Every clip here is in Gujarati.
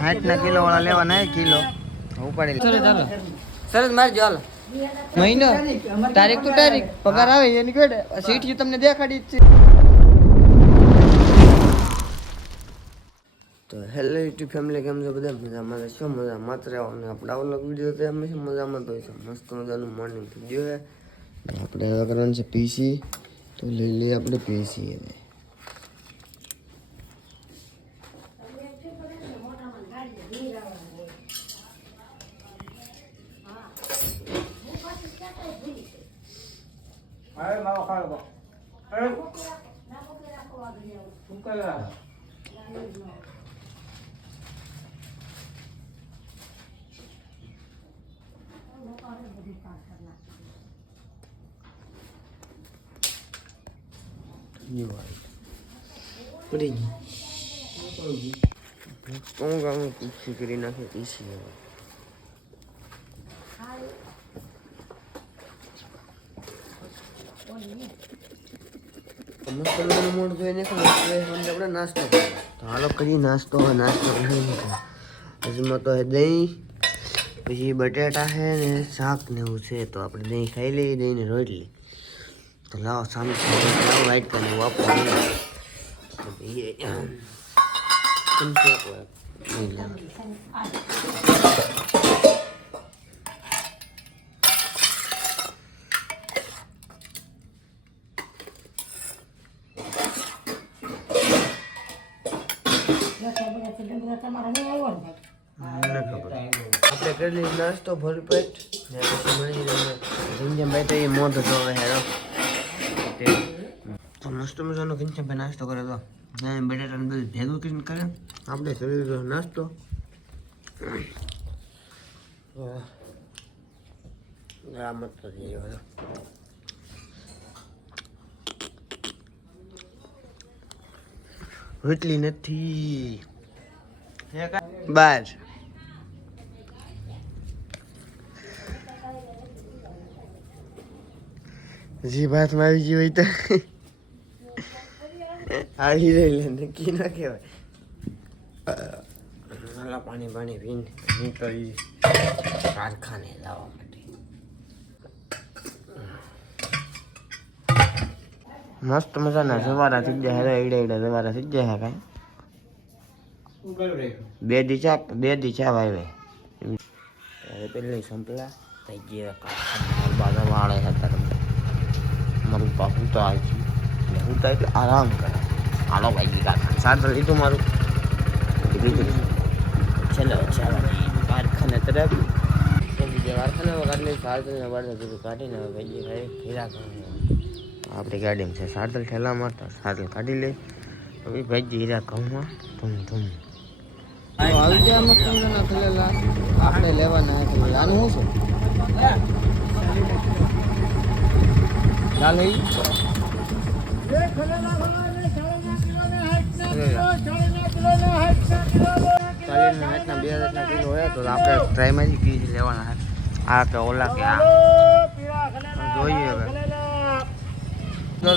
60 કિલો વાળા લેવાના કિલો ઉપાડી સરસ મારજો હાલો મહિનો તારીખ તો તારીખ પગાર આવે એની કેડે સીટ તમને દેખાડી જ છે. તો હેલો યુટ્યુબ ફેમિલી કેમ છો બધા મજામાં શું મજા માત્ર આવવાનું આપણે આવો વિડીયો તો અમે શું મજામાં તો છે મસ્ત મજાનું મોર્નિંગ થઈ ગયું છે આપણે હવે કરવાનું છે પીસી તો લઈ લઈએ આપણે પીસી હવે અરે મારો ખાડો અરે શું કરવા પડી ગઈ હું ગામ પીસી કરી નાખે પીસી હવે મસ્ત મોડ જોઈને આપણે નાસ્તો તો હાલો કરી નાસ્તો કરી હજુમાં તો દહીં પછી બટેટા છે ને શાક ને એવું છે તો આપણે દહીં ખાઈ લઈએ દહીં ને રોટલી તો લાવો સામે વાઇટ કરીને વાપરવું આપણે કરી નાસ્તો ભર પેટ ને પછી મળી ભાઈ તો એ મોઢું ધોવે હેરો તો મસ્ત મજાનો ઘનશ્યામભાઈ નાસ્તો કરે તો બટેટાને બધું ભેગું કરીને કરે આપણે શરીર નાસ્તો મત થઈ ગયો રોટલી નથી બાર જી ભાતમાં આવી ગઈ હોય તો આવી રહી નક્કી ના કહેવાય પાણી પીને નીકળી કારખાને લાવવા માટે મસ્ત મજાના સવારા થઈ જાય એડા સવારા થઈ જાય કાંઈ બે દી ચા વાવે પેલી સંપલા થઈ ગયા બાજુ વાળે હતા મારું પાપું તો આવી છે હું તો એટલે આરામ કરે હાલો ભાઈ કારખાને સારું લીધું મારું છેલ્લે કારખાને તરફ કારખાને કાઢી સારદલ કાઢીને ભાઈ ફેરા આપણી ગાડીમાં છે સારદલ ઠેલા મારતા સારદલ કાઢી લે હવે ભાઈ હીરા ઘઉંમાં ધૂમ આવી જાય મસ્ત મજાના ખલેલા આપણે લેવાના આનું શું છે લાલ હઈ કિલો હોય તો આપણે ટ્રાયમાંથી પીસ લેવાના આ કે ઓલા કે આ જોઈએ હવે જો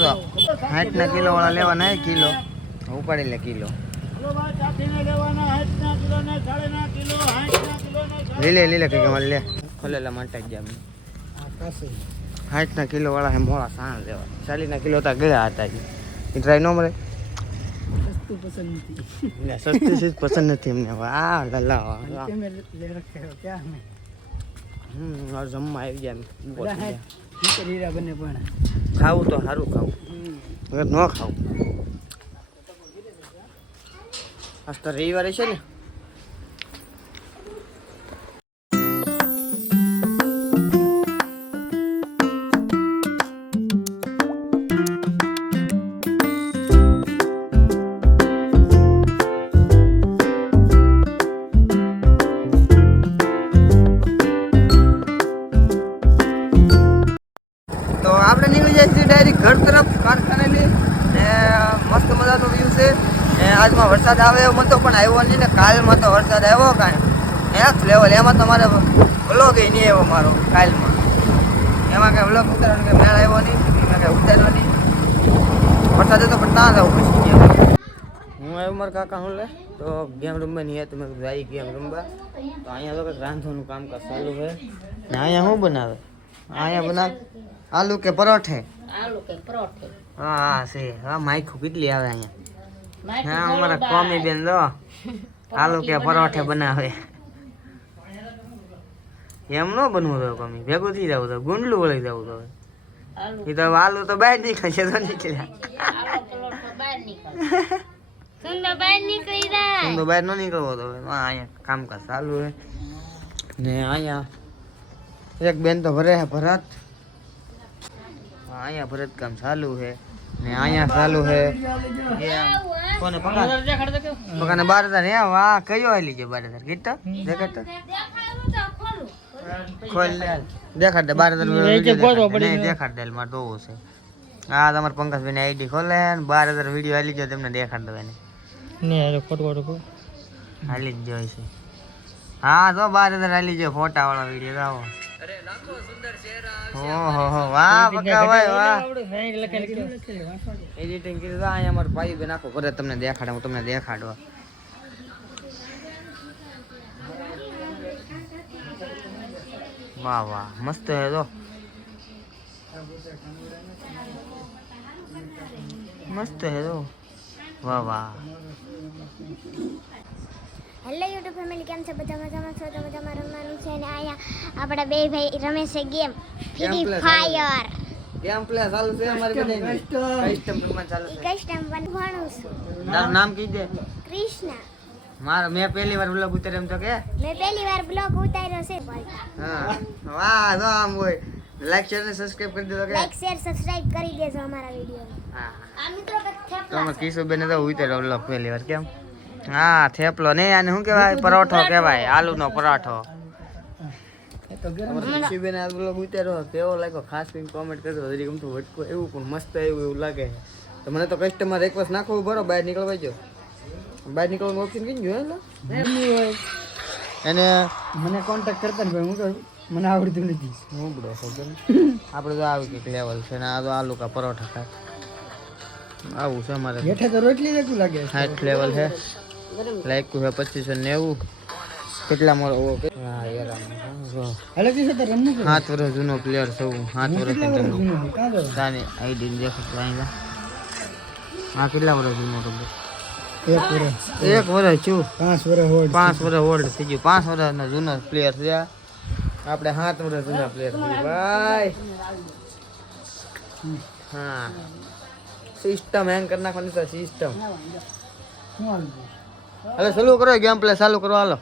60 કિલો વાળા લેવાના કિલો ઉપાડી લે કિલો લીલે કઈ અમારે લે ખોલેલા માટે જ જાય 60 કિલો વાળા મોડા સાણ લેવા 40 કિલો તો ગયા હતા એ ટ્રાય ન મળે સસ્તી ચીજ પસંદ નથી એમને વાહ લલા જમવા આવી જાય ખાવું તો સારું ખાવું ન ખાવું આજ તો રવિવારે છે ને આપણે નીકળી જાય છે ડાયરેક્ટ ઘર તરફ કારખાનેની ને મસ્ત મજાનો વ્યૂ છે ને આજમાં વરસાદ આવે એવો મતો પણ આવ્યો નહીં ને કાલમાં તો વરસાદ આવ્યો કાંઈ નેક્સ્ટ લેવલ એમાં તો મારે વ્લોગ નહીં આવ્યો મારો કાલમાં એમાં કાંઈ વ્લોગ ઉતારવાનો કંઈ મેળ આવ્યો નહીં એમાં કાંઈ ઉતાર્યો નહીં વરસાદ હતો પણ ત્યાં જવું પછી હું આવ્યો મારા કાકા હું લે તો ગેમ રમવા નહીં તો મેં કીધું આવી ગેમ રમવા તો અહીંયા તો કંઈક રાંધવાનું કામકાજ ચાલુ છે ને અહીંયા શું બનાવે અહીંયા બનાવે આલુ કે પરોઠે હા હા છે હા માઇખું કેટલી આવે અહીંયા હા અમારા કોમી બેન દો આલુ કે પરોઠે બનાવે એમ ન બનવું તો કોમી ભેગું થઈ જવું તો ગુંડલું વળી જવું તો એ તો આલુ તો બહાર નીકળશે તો નીકળ્યા તો બહાર ન નીકળવો તો અહીંયા કામકાજ ચાલુ છે ને અહીંયા એક બેન તો ભરે છે ભરત અહીંયા ભરત કામ ચાલુ છે ને અહીંયા ચાલુ છે કોને પકાને 12,000 હે વાહ કયો આલી છે 12,000 કીધા દેખાડ ખોલ દેખાડ દે 12,000 દેખાડ દે મારે જોવું છે હા તમારે પંકજભાઈ ની આઈડી ખોલે ને 12,000 વિડીયો આલી જો તમને દેખાડ દો એને ને ફોટો હાલી જ જોઈ છે હા તો 12,000 હાલી જો ફોટા વાળો વિડીયો આવો અરે લાખો સુંદર ચહેરા ઓહો વાહ પક્કા ભાઈ વાહ એડિટિંગ કરી દો અહીંયા અમાર ભાઈ બેન આખો ઘરે તમને દેખાડે હું તમને દેખાડવા વાહ વાહ મસ્ત હે તો મસ્ત હે તો વાહ વાહ હેલો યુટ્યુબ ફેમિલી કેમ છે બધા મજામાં છો તો મજામાં રમવાનું છે અને અહીંયા આપણા બે ભાઈ રમે છે game free fire game play ચાલુ છે અમારી બધાની કસ્ટમ રમવા ચાલુ છે કસ્ટમ ભણું છું તારું નામ કી દે કૃષ્ણ મેં પહેલી વાર બ્લોગ ઉતાર્યો એમ તો કે મેં પહેલી વાર બ્લોગ ઉતાર્યો છે હા વાહ તો આમ હોય લાઈક શેર અને સબસ્ક્રાઇબ કરી દેજો કે લાઈક શેર સબસ્ક્રાઇબ કરી દેજો અમારા વિડિયો હા આ મિત્રો પર તો થેપલા અમે કિશુબેન તો ઉતાર્યો બ્લોગ પહેલી વાર કેમ હા થેપલો ને આને શું કહેવાય પરોઠો કહેવાય આલુનો પરાઠો કિશુબેન આ બ્લોગ ઉતાર્યો કેવો લાગ્યો ખાસ કરીને કોમેન્ટ કરજો હજી ગમતું વટકો એવું પણ મસ્ત એવું લાગે તો મને તો કસ્ટમર રિક્વેસ્ટ નાખવું બરો બહાર નીકળવા જો બહાર નીકળવાનું ઓપ્શન કઈ ગયું હોય એને મને કોન્ટેક્ટ કરતા ને ભાઈ હું કહું મને આવડતું નથી હું બડો ખબર આપણે તો આવી કંઈક લેવલ છે ને આ તો આલુ કા પરોઠા ખાય આવું છે અમારે હેઠે તો રોટલી જેવું લાગે 60 લેવલ છે લાઈક છે 2590 કેટલા મારો હા યાર હાલે કે તો રમવું 7 વર્ષ જૂનો પ્લેયર છું 7 વર્ષ જૂનો તાની આઈડી દેખો લાઈન આ કેટલા વર્ષ જૂનો રમતો એક વર્ષ છું 5 વર્ષ હોલ્ડ થઈ ગયું 5 વર્ષનો જૂનો પ્લેયર છે આપણે 7 વર્ષ જૂના પ્લેયર છે ભાઈ હા સિસ્ટમ હેંગ કરી નાખવાની છે સિસ્ટમ હાલો ચાલુ કરો ગેમ પ્લે ચાલુ કરો હાલો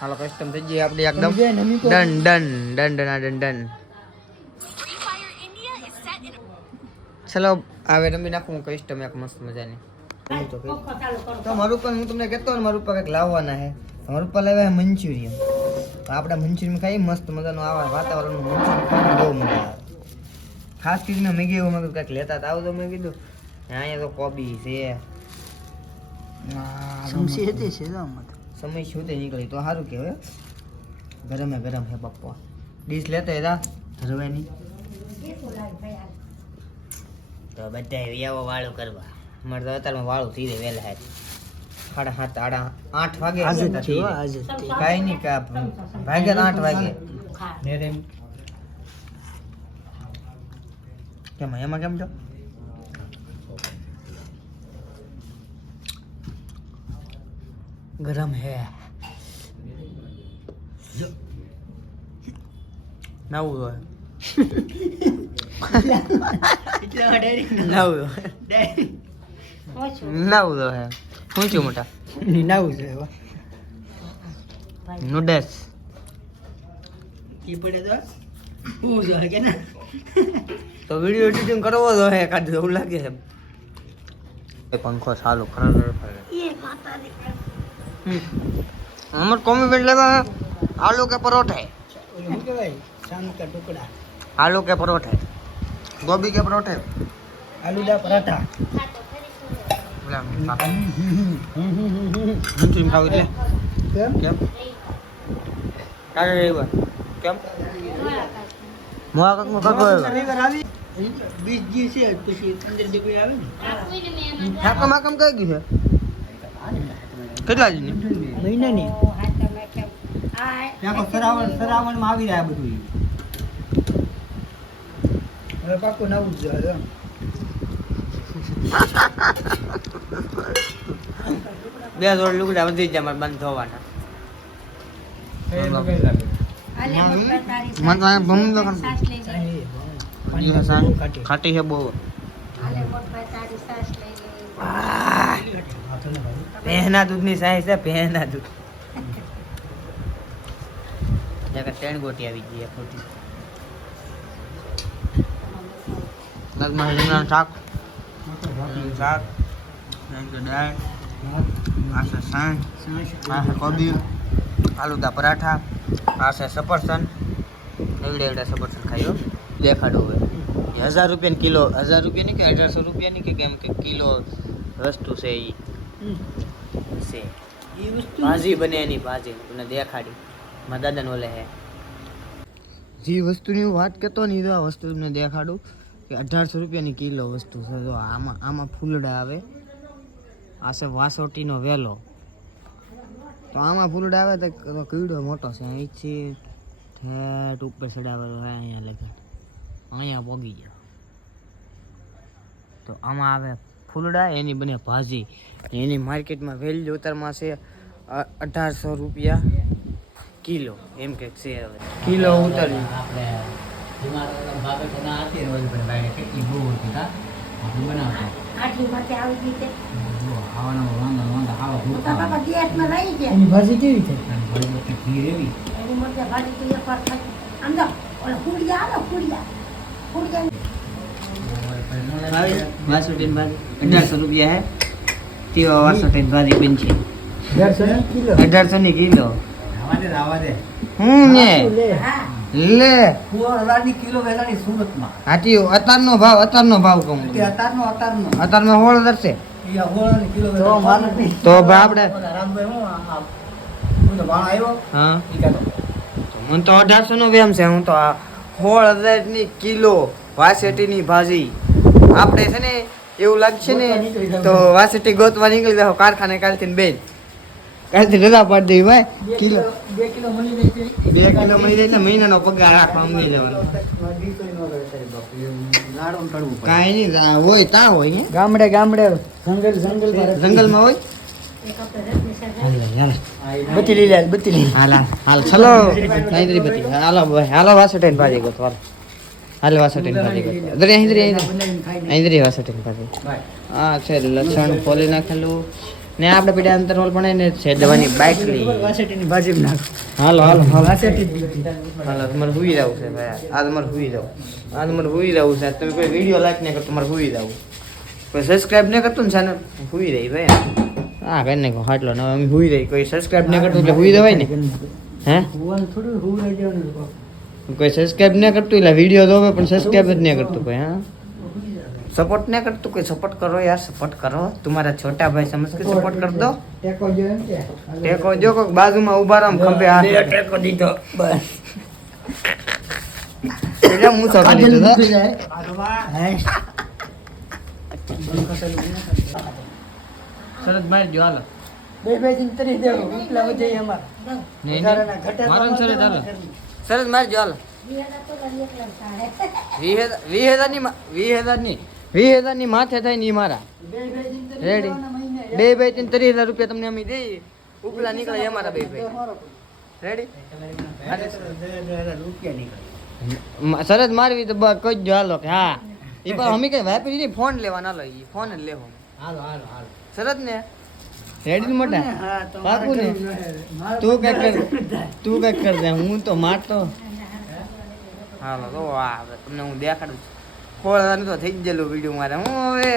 હાલો કસ્ટમ થઈ ગઈ આપણી એકદમ done done done done done done ચલો આવે રમી નાખું હું કસ્ટમ એક મસ્ત મજાની તો મારું પણ હું તમને કહેતો ને મારું પર કંઈક લાવવાના છે મારું પર લાવ્યા મંચુરિયન તો આપણે મંચુરિયન ખાઈ મસ્ત મજાનું આવા વાતાવરણનું મંચુરિયન ખાઈને બહુ મજા આવે ખાસ કરીને મેં કીધું મેં કંઈક લેતા હતા આવું તો મેં કીધું અહીંયા તો કોબી છે સમય શું નીકળી તો સારું કહેવાય ગરમે ગરમ હે પપ્પા ડીશ લેતા હતા ધરવાની તો બધા આવો વાળું કરવા મારે તો અત્યારમાં વાળું થઈ જાય વહેલા 7:30 8 વાગે કાંઈ નહીં કા ભાગે 8 વાગે કેમ એમાં કેમ છો गरम है नव दो है पूछू मोटा नूडल्स तो वीडियो एडिटिंग करवा दो है काट दो लगे है पंखो चालू कर हमर कॉमेंट लगा आलू के परोठे शाम का टुकड़ा आलू के परोठे गोभी के परोठे आलू का पराठा खाव એટલે કેમ કાકા રેવા કેમ મોવા કાક કાકો રવિવાર આવી 20 જી છે પછી અંદર જે કોઈ આવે ને ઠાકમ કઈ ગયું છે કેટલા છે મહિનાની ત્યાં સરાવણમાં આવી જાય બધું હવે પાકું નવું જ છે બે જોડ લુગડા વધી જાય મારે બંધ થવાના ખાટી છે બહુ પહેના દૂધની સાઈઝ છે પહેના દૂધ ત્રણ ગોટી આવી ગઈ ખોટી શાક શાક દાળ આ છે સાંજ આ છે કોબી આલુદા પરાઠા આ છે સફરજન એવડે એવડે સફરજન ખાયો દેખાડો હવે 1000 રૂપિયા કિલો 1000 રૂપિયાની કે 1800 રૂપિયાની કે કેમ કે કિલો વસ્તુ છે એ છે ભાજી બને એની ભાજી તમને દેખાડી મારા દાદાને ઓલે હે જે વસ્તુની હું વાત કરતો ને આ વસ્તુ તમને દેખાડું કે 1800 રૂપિયાની કિલો વસ્તુ છે જો આમાં ફૂલડા આવે આ છે વાસોટીનો વેલો તો આમાં ફૂલડા આવે તો કીડો મોટો છે અહીંથી ઠેઠ ઉપર ચડાવેલો હોય અહીંયા લગાડ અહીંયા પોગી જાય તો આમાં આવે ફૂલડા એની બને ભાજી એની માર્કેટમાં વેલ્યુ ઉતારમાં છે 1800 રૂપિયા કિલો એમ કે છે હવે કિલો ઉતરી આપણે ભાજી કેવી છે વાસોટીની ભાજી 1800 રૂપિયા હે તેવા વાસોટીની ભાજી બનશે 1800 ની કિલો હું ને લે કિલો વેલાની સુરતમાં હાથી અતારનો ભાવ કહું અતારમાં 16 છે તો આપણે હા મને તો 1800 નો વેમ છે હું તો 16,000 ની કિલો વાસેટીની ભાજી આપણે છે ને એવું લાગશે ને તો વાસેટી ગોતવા નીકળી જાવ કારખાને કાલથી બેન કાલથી રજા પાડી દઈ ભાઈ કિલો 2 કિલો મળી જાય એટલે મહિનાનો પગાર રાખવા અમને જવાનો કાંઈ નહીં હોય ત્યાં હોય ગામડે જંગલમાં હોય બત્તી લઈ લે હાલ ચલો નાઈદરી બત્તી હાલો વાસોટીની ભાજી ગોતવા હાલ વાસોટીની ભાજી ગોતવા દરે અહીં વાસોટીની ભાજી હા છે લસણ ફોલી નાખેલું ને આપણે પીડા અંતર હોલ પણ એને છે દવાની બાઈક લઈ વાસેટીની ભાજી નાખ હાલો વાસેટી તમારે હુઈ જવું છે ભાઈ આ તમારે હુઈ જવું છે તમે કોઈ વિડીયો લાઈક નહીં કરતો તમારે હુઈ જવું કોઈ સબસ્ક્રાઇબ નહીં કરતું ને ચેનલ હુઈ રહી ભાઈ હા કરી નાખો હાટલો ને અમે હુઈ રહી કોઈ સબસ્ક્રાઇબ નહીં કરતું એટલે હુઈ જવાય ને હે કોઈ સબસ્ક્રાઇબ નહીં કરતું એટલે વિડીયો જોવે પણ સબસ્ક્રાઇબ જ નહીં કરતું કોઈ હા सपोर्ट नहीं कर तो कोई सपोर्ट करो यार सपोर्ट करो तुम्हारा छोटा भाई समझ के सपोर्ट कर दो टेको जो को बाजू में उभा रहा खंबे हाथ टेको दीधो बस तेरा मुंह सब लीधो तो सरद मार जो हालो બે દિન તરી દેવો એટલા વધે અમાર नहीं मारन सरद हालो सरद मार जो हालो 20,000 ની માથે થાય ની મારા રેડી 2-3 રૂપિયા તમને અમે દઈએ ઉપલા નીકળે અમારા 2 રેડી સરસ મારવી તો કહી જો હાલો કે હા એ પણ અમે કઈ વાપરી નહીં ફોન લેવાના હાલો એ ફોન જ લેવો સરસ ને રેડી મોટા પાકું ને તું કઈ કર દે હું તો મારતો હાલો તો તમને હું દેખાડું ખોળાનું તો થઈ જ ગયેલું વિડીયો મારે હું હવે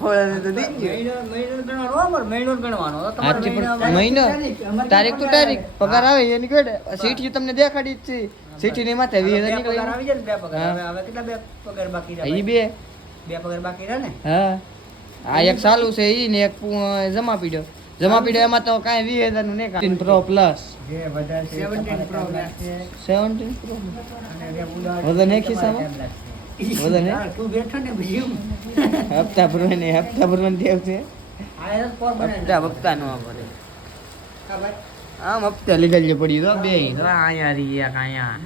ખોળાનું તો થઈ ગયું મહિનો તારીખ તો તારીખ પગાર આવે એની કડે સીટી તમને દેખાડી જ છે સીટી ની માથે 20,000 નીકળી આવી જાય ને બે પગાર હવે કેટલા બે પગાર બાકી રહે બે પગાર બાકી રહે ને હા આ એક ચાલુ છે ઈ ને એક જમા પીડ્યો એમાં તો કાંઈ 20,000 નું નહીં 17 પ્રો પ્લસ 17 પ્રો વજન એક ખિસ્સામાં વજન તું બેઠો ને હપ્તા ભરવાની દેવ છે હપ્તા વપ્તા ન પડે આમ હપ્તે લીધા જે પડી તો બે તો અહીંયા રહી એક અહીંયા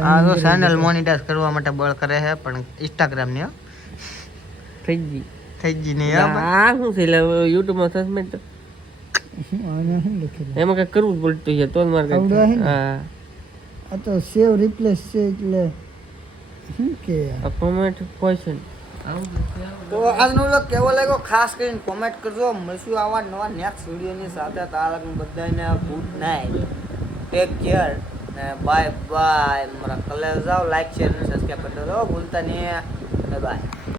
હા તો ચેનલ મોનિટાઈઝ કરવા માટે બળ કરે છે પણ ઇન્સ્ટાગ્રામ ની થઈ ગઈ નહીં આ શું છે એટલે યુટ્યુબ માં સબમિટ એમાં કઈ કરવું જ પડતું છે તો મારે હા આ તો સેવ રિપ્લેસ છે એટલે શું કે કોમેન્ટ ક્વેશ્ચન તો આજનો વ્લોગ કેવો લાગ્યો ખાસ કરીને કોમેન્ટ કરજો મળશું આવા નવા નેક્સ્ટ વિડીયોની સાથે તારક બધાને ગુડ નાઇટ ટેક કેર ને બાય બાય મારા કલર જાઓ લાઈક શેર અને સબસ્ક્રાઈબ કરજો ભૂલતા નહીં બાય બાય